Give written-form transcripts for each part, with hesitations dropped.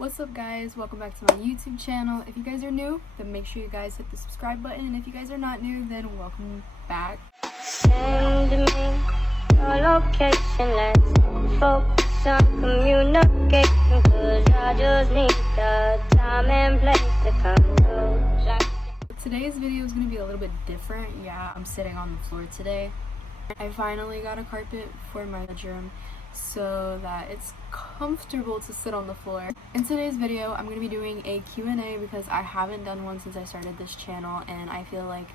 What's up guys, welcome back to my YouTube channel. If you guys are new, then make sure you guys hit the subscribe button, and if you guys are not new, then welcome back. Send me your location, let's focus on communication, cause I just need the time and place to come close. Today's video is going to be a little bit different. Yeah, I'm sitting on the floor today. I finally got a carpet for my bedroom so that it's comfortable to sit on the floor. In today's video, I'm going to be doing a Q&A because I haven't done one since I started this channel, and I feel like,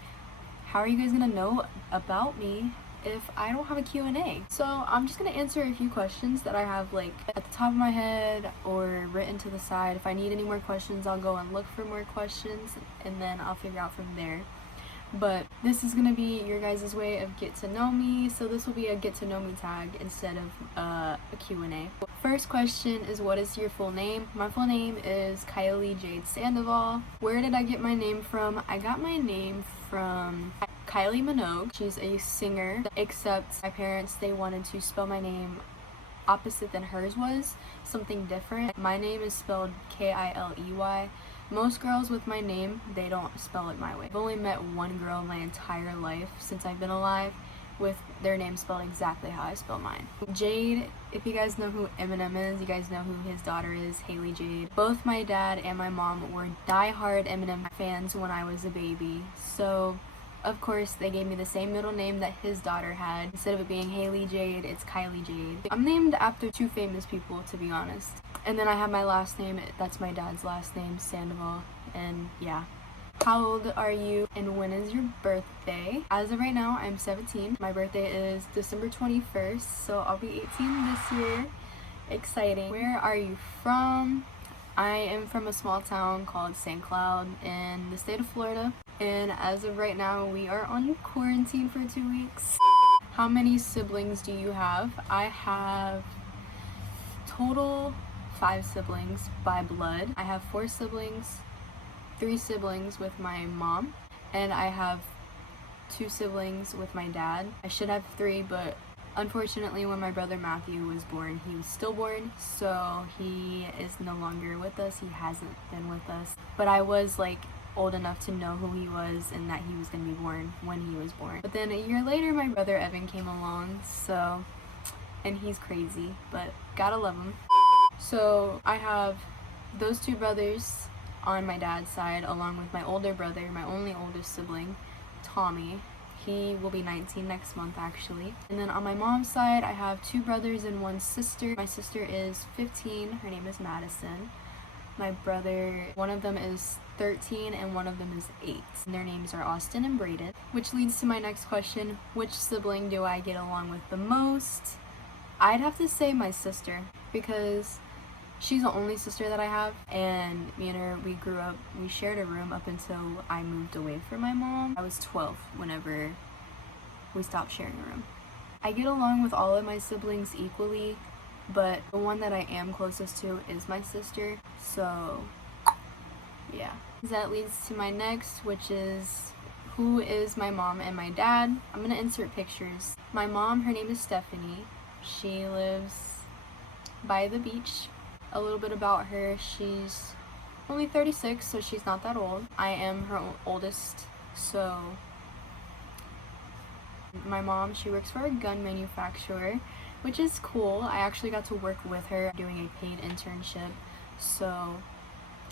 how are you guys going to know about me if I don't have a Q&A? So I'm just going to answer a few questions that I have like at the top of my head or written to the side. If I need any more questions, I'll go and look for more questions and then I'll figure out from there. But this is going to be your guys' way of get to know me, so this will be a get to know me tag instead of a Q&A. First question is, what is your full name? My full name is Kiley Jade Sandoval. Where did I get my name from? I got my name from Kylie Minogue. She's a singer, except my parents, they wanted to spell my name opposite than hers was, something different. My name is spelled Kiley. Most girls with my name, they don't spell it my way. I've only met one girl my entire life since I've been alive with their name spelled exactly how I spell mine. Jade, if you guys know who Eminem is, you guys know who his daughter is, Haley Jade. Both my dad and my mom were die-hard Eminem fans when I was a baby, so of course they gave me the same middle name that his daughter had. Instead of it being Haley Jade, it's Kylie Jade. I'm named after two famous people, to be honest. And then I have my last name, that's my dad's last name, Sandoval, and yeah. How old are you and when is your birthday? As of right now, I'm 17. My birthday is December 21st, so I'll be 18 this year. Exciting. Where are you from? I am from a small town called St. Cloud in the state of Florida, and as of right now, we are on quarantine for 2 weeks. How many siblings do you have? I have total 5 siblings by blood. I have 4 siblings, 3 siblings with my mom, and I have 2 siblings with my dad. I should have 3, but unfortunately when my brother Matthew was born, he was stillborn, so he is no longer with us. He hasn't been with us, but I was like old enough to know who he was and that he was going to be born when he was born. But then a year later, my brother Evan came along, so, and he's crazy, but gotta love him. So I have those 2 brothers on my dad's side, along with my older brother, my only oldest sibling, Tommy. He will be 19 next month, actually. And then on my mom's side, I have 2 brothers and 1 sister. My sister is 15. Her name is Madison. My brother, one of them is 13 and one of them is 8. And their names are Austin and Braden. Which leads to my next question. Which sibling do I get along with the most? I'd have to say my sister, because she's the only sister that I have, and me and her, we grew up, we shared a room up until I moved away from my mom. I was 12 whenever we stopped sharing a room. I get along with all of my siblings equally, but the one that I am closest to is my sister, so yeah. That leads to my next, which is, who is my mom and my dad? I'm gonna insert pictures. My mom, her name is Stephanie. She lives by the beach. A little bit about her, she's only 36, so she's not that old. I am her oldest, so my mom, she works for a gun manufacturer, which is cool. I actually got to work with her doing a paid internship, so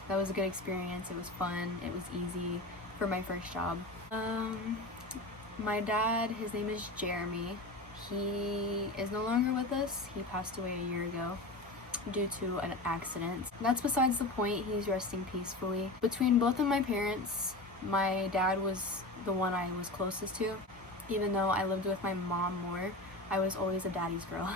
that was a good experience. It was fun, it was easy for my first job. My dad, his name is Jeremy. He is no longer with us. He passed away a year ago due to an accident. That's besides the point. He's resting peacefully. Between both of my parents, my dad was the one I was closest to. Even though I lived with my mom more, I was always a daddy's girl.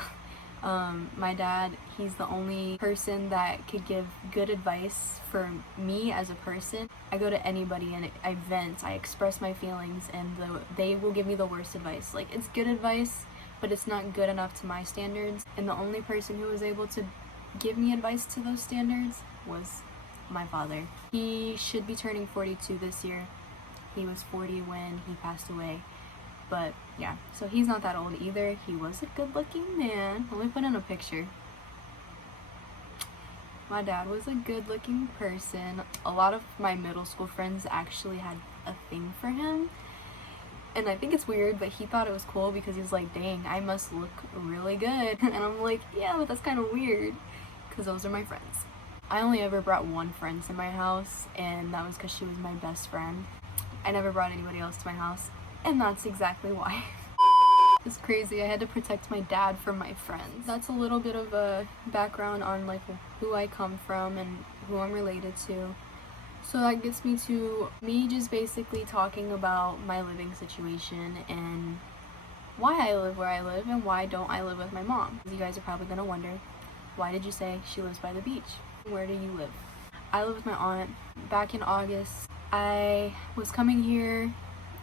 My dad, he's the only person that could give good advice for me as a person. I go to anybody and I vent, I express my feelings, and they will give me the worst advice. Like, it's good advice, but it's not good enough to my standards. And the only person who was able to give me advice to those standards was my father. He should be turning 42 this year. He was 40 when he passed away. But yeah, so he's not that old either. He was a good looking man. Let me put in a picture. My dad was a good looking person. A lot of my middle school friends actually had a thing for him. And I think it's weird, but he thought it was cool because he was like, dang, I must look really good. And I'm like, yeah, but that's kind of weird because those are my friends. I only ever brought one friend to my house, and that was because she was my best friend. I never brought anybody else to my house, and that's exactly why. It's crazy. I had to protect my dad from my friends. That's a little bit of a background on like who I come from and who I'm related to. So that gets me to me just basically talking about my living situation and why I live where I live and why don't I live with my mom. You guys are probably gonna wonder, why did you say she lives by the beach? Where do you live? I live with my aunt. Back in August, I was coming here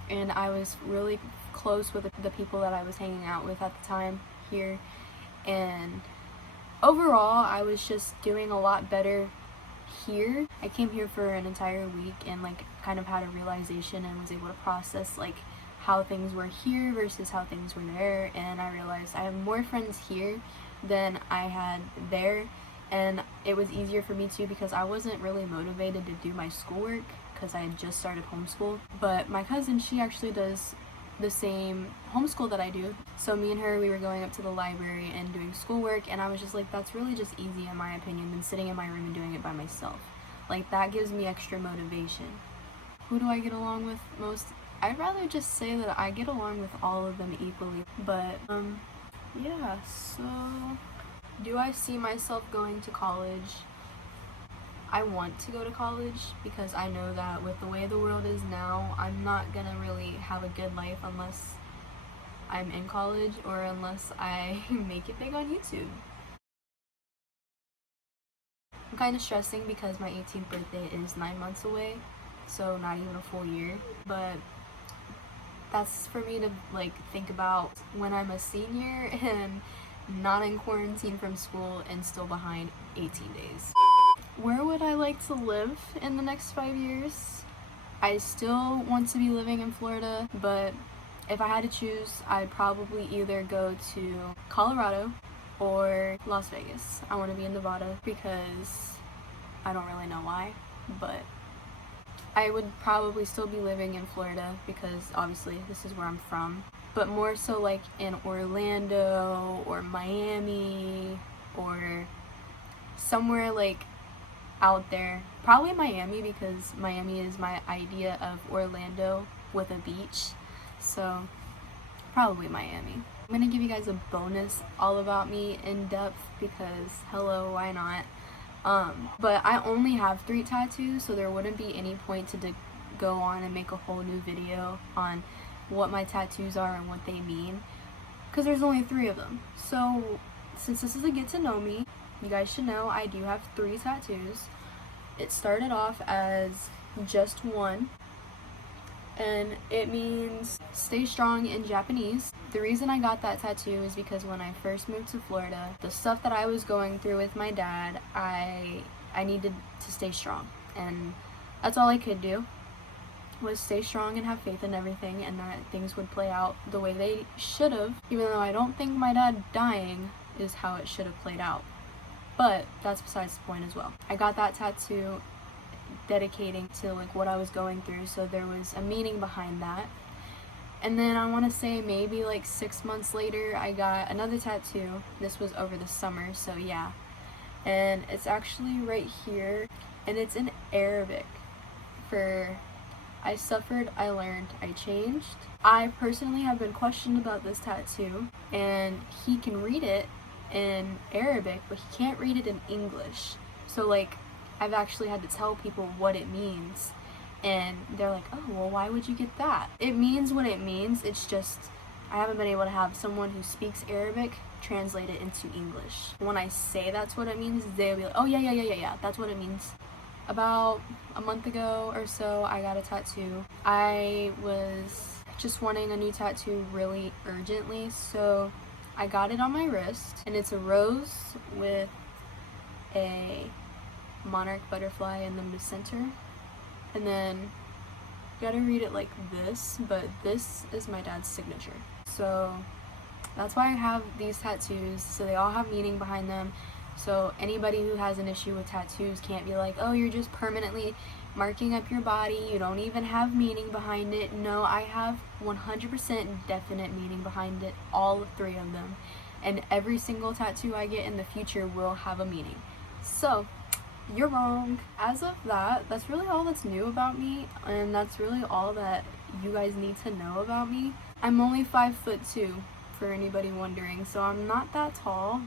and I was really close with the people that I was hanging out with at the time here, and overall I was just doing a lot better here. I came here for an entire week and like kind of had a realization and was able to process like how things were here versus how things were there, and I realized I have more friends here than I had there, and it was easier for me too because I wasn't really motivated to do my schoolwork because I had just started homeschool. But my cousin, she actually does the same homeschool that I do, so me and her, we were going up to the library and doing schoolwork, and I was just like, that's really just easy in my opinion than sitting in my room and doing it by myself. Like that gives me extra motivation. Who do I get along with most? I'd rather just say that I get along with all of them equally. But yeah, so do I see myself going to college? I want to go to college because I know that with the way the world is now, I'm not gonna really have a good life unless I'm in college or unless I make it big on YouTube. I'm kind of stressing because my 18th birthday is 9 months away, so not even a full year, but that's for me to like think about when I'm a senior and not in quarantine from school and still behind 18 days. Where would I like to live in the next 5 years? I still want to be living in Florida, but if I had to choose, I'd probably either go to Colorado or Las Vegas. I want to be in Nevada because I don't really know why, but I would probably still be living in Florida because obviously this is where I'm from, but more so like in Orlando or Miami or somewhere like out there. Probably Miami because Miami is my idea of Orlando with a beach, so probably Miami. I'm gonna give you guys a bonus all about me in depth because hello, why not? But I only have 3 tattoos, so there wouldn't be any point to go on and make a whole new video on what my tattoos are and what they mean because there's only 3 of them. So since this is a get to know me, you guys should know I do have 3 tattoos. It started off as just one, and it means stay strong in Japanese. The reason I got that tattoo is because when I first moved to Florida, the stuff that I was going through with my dad, I needed to stay strong, and that's all I could do was stay strong and have faith in everything and that things would play out the way they should have, even though I don't think my dad dying is how it should have played out. But that's besides the point as well. I got that tattoo dedicating to like what I was going through, so there was a meaning behind that. And then I want to say maybe like 6 months later I got another tattoo. This was over the summer, so yeah. And it's actually right here, and it's in Arabic for I suffered, I learned, I changed. I personally have been questioned about this tattoo, and he can read it in Arabic, but he can't read it in English. So like I've actually had to tell people what it means, and they're like, oh, well, why would you get that? It means what it means. It's just I haven't been able to have someone who speaks Arabic translate it into English. When I say that's what it means, they'll be like, oh yeah, that's what it means. About a month ago or so, I got a tattoo. I was just wanting a new tattoo really urgently, so I got it on my wrist, and it's a rose with a monarch butterfly in the center, and then you gotta read it like this, but this is my dad's signature. So that's why I have these tattoos, so they all have meaning behind them. So anybody who has an issue with tattoos can't be like, oh, you're just permanently marking up your body, you don't even have meaning behind it. No, I have 100% definite meaning behind it, all 3 of them. And every single tattoo I get in the future will have a meaning. So, you're wrong. As of that, that's really all that's new about me, and that's really all that you guys need to know about me. I'm only 5'2", for anybody wondering, so I'm not that tall.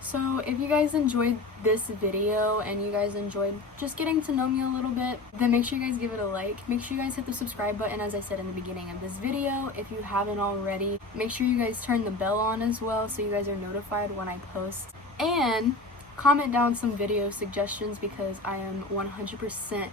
So if you guys enjoyed this video and you guys enjoyed just getting to know me a little bit, then make sure you guys give it a like. Make sure you guys hit the subscribe button, as I said in the beginning of this video, if you haven't already. Make sure you guys turn the bell on as well so you guys are notified when I post. And comment down some video suggestions, because I am 100%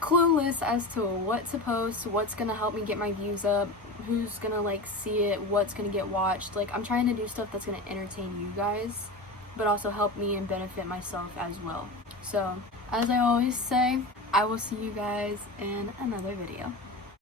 clueless as to what to post, what's gonna help me get my views up, who's gonna like see it, what's gonna get watched. Like, I'm trying to do stuff that's gonna entertain you guys, but also help me and benefit myself as well. So, as I always say, I will see you guys in another video.